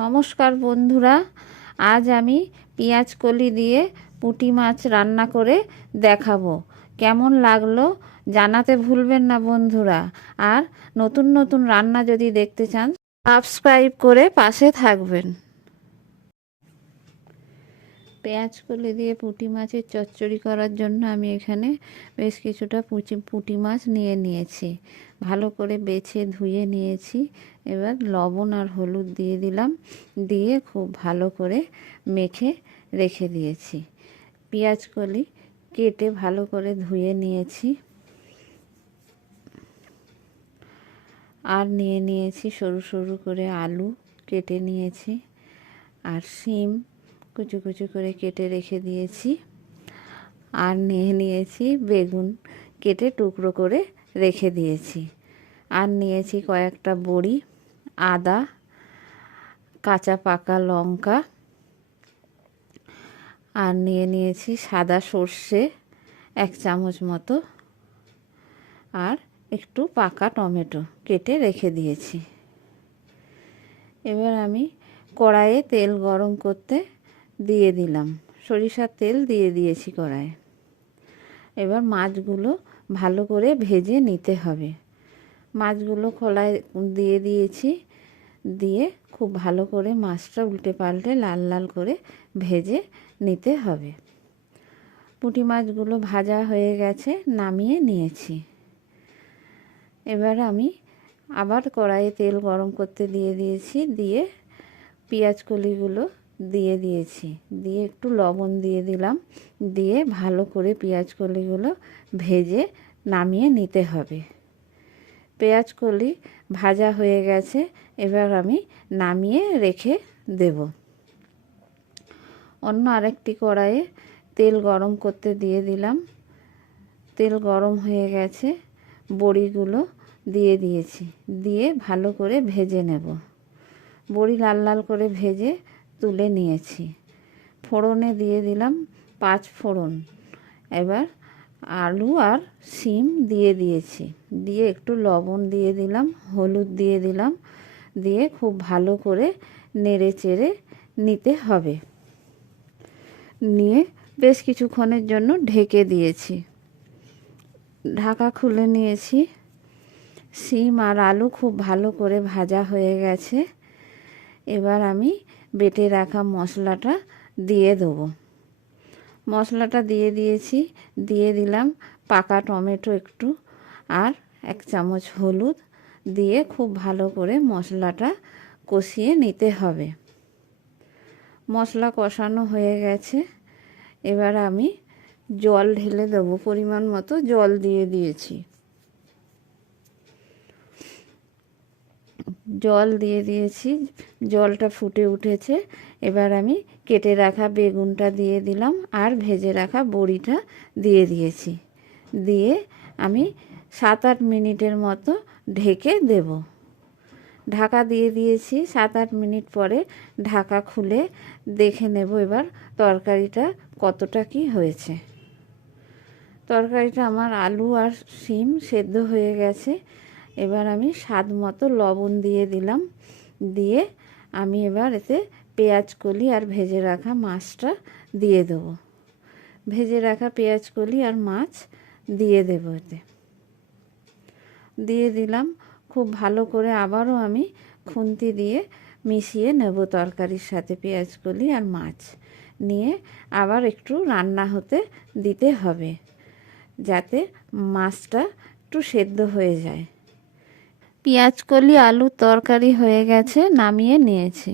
নমস্কার বন্ধুরা, আজ আমি পেঁয়াজ কলি দিয়ে পুঁটি মাছ রান্না করে দেখাবো। কেমন লাগলো জানাতে ভুলবেন না বন্ধুরা। আর নতুন নতুন রান্না যদি দেখতে চান সাবস্ক্রাইব করে পাশে থাকবেন। পেঁয়াজ কলি দিয়ে পুঁটি মাছের চচ্চড়ি করার জন্য আমি এখানে বেশ কিছুটা পুঁটি মাছ নিয়েছি। ভালো করে বেছে ধুয়ে নিয়েছি। এবার লবণ আর হলুদ দিয়ে দিলাম, দিয়ে খুব ভালো করে মেখে রেখে দিয়েছি। পেঁয়াজ কলি কেটে ভালো করে ধুয়ে নিয়েছি। আর নিয়েছি সরু সরু করে আলু কেটে নিয়েছি, আর শিম কুচু কুচু করে কেটে রেখে দিয়েছি। আর নিয়েছি বেগুন কেটে টুকরো করে রেখে দিয়েছি। আর নিয়েছি কয়েকটা বড়ি, আদা, কাঁচা পাকা লঙ্কা, আর নিয়েছি সাদা সর্ষে 1 চামচ মতো, আর একটু পাকা টমেটো কেটে রেখে দিয়েছি। এবার আমি কড়াইয়ে তেল গরম করতে দিয়ে দিলাম, সরিষার তেল দিয়ে দিয়েছি কড়াইয়ে। এবার মাছগুলো ভালো করে ভেজে নিতে হবে। মাছগুলো খোলায় দিয়ে দিয়েছি, দিয়ে খুব ভালো করে মাছটা উল্টে পাল্টে লাল লাল করে ভেজে নিতে হবে। পুঁটি মাছগুলো ভাজা হয়ে গেছে, নামিয়ে নিয়েছি। এবার আমি আবার কড়াইয়ে তেল গরম করতে দিয়ে দিয়েছি, দিয়ে পেঁয়াজ কলিগুলো দিয়ে দিয়েছি, দিয়ে একটু লবণ দিয়ে দিলাম, দিয়ে ভালো করে পেঁয়াজ কলিগুলো ভেজে নামিয়ে নিতে হবে। পেঁয়াজ কলি ভাজা হয়ে গেছে, এবার আমি নামিয়ে রেখে দেব। অন্য আরেকটি কড়াইয়ে তেল গরম করতে দিয়ে দিলাম। তেল গরম হয়ে গেছে, বড়িগুলো দিয়ে দিয়েছি, দিয়ে ভালো করে ভেজে নেব। বড়ি লাল লাল করে ভেজে তুলে নিয়েছি। ফোড়নে দিয়ে দিলাম 5 ফোড়ন। এবার আলু আর শিম দিয়ে দিয়েছি, দিয়ে একটু লবণ দিয়ে দিলাম, হলুদ দিয়ে দিলাম, দিয়ে খুব ভালো করে নেড়ে চেড়ে নিতে হবে। নিয়ে বেশ কিছুক্ষণের জন্য ঢেকে দিয়েছি। ঢাকা খুলে নিয়েছি। শিম আর আলু খুব ভালো করে ভাজা হয়ে গেছে। এবার আমি বেটে রাখা মশলাটা দিয়ে দেবো। মশলাটা দিয়ে দিয়েছি, দিয়ে দিলাম পাকা টমেটো একটু, আর 1 চামচ হলুদ, দিয়ে খুব ভালো করে মশলাটা কষিয়ে নিতে হবে। মশলা কষানো হয়ে গেছে, এবার আমি জল ঢেলে দেবো। পরিমাণ মতো জল দিয়ে দিয়েছি। জল দিয়ে দিয়েছি, জলটা ফুটে উঠেছে। এবার আমি কেটে রাখা বেগুনটা দিয়ে দিলাম, আর ভেজে রাখা বড়িটা দিয়ে দিয়েছি। দিয়ে আমি 7-8 মিনিটের মতো ঢেকে দেব। ঢাকা দিয়ে দিয়েছি। 7-8 মিনিট পরে ঢাকা খুলে দেখে নেব এবার তরকারিটা কতটা কি হয়েছে। তরকারিটা আমার আলু আর শিম সেদ্ধ হয়ে গেছে। এবার আমি স্বাদ মতো লবণ দিয়ে দিলাম, দিয়ে আমি এবার এতে পেঁয়াজ কলি আর ভেজে রাখা মাছটা দিয়ে দেবো। ভেজে রাখা পেঁয়াজ কলি আর মাছ দিয়ে দেবো এতে। দিয়ে দিলাম, খুব ভালো করে আবারও আমি খুন্তি দিয়ে মিশিয়ে নেব তরকারির সাথে পেঁয়াজ কলি আর মাছ। নিয়ে আবার একটু রান্না হতে দিতে হবে, যাতে মাছটা একটু সেদ্ধ হয়ে যায়। পেঁয়াজ কলি আলুর তরকারি হয়ে গেছে, নামিয়ে নিয়েছি।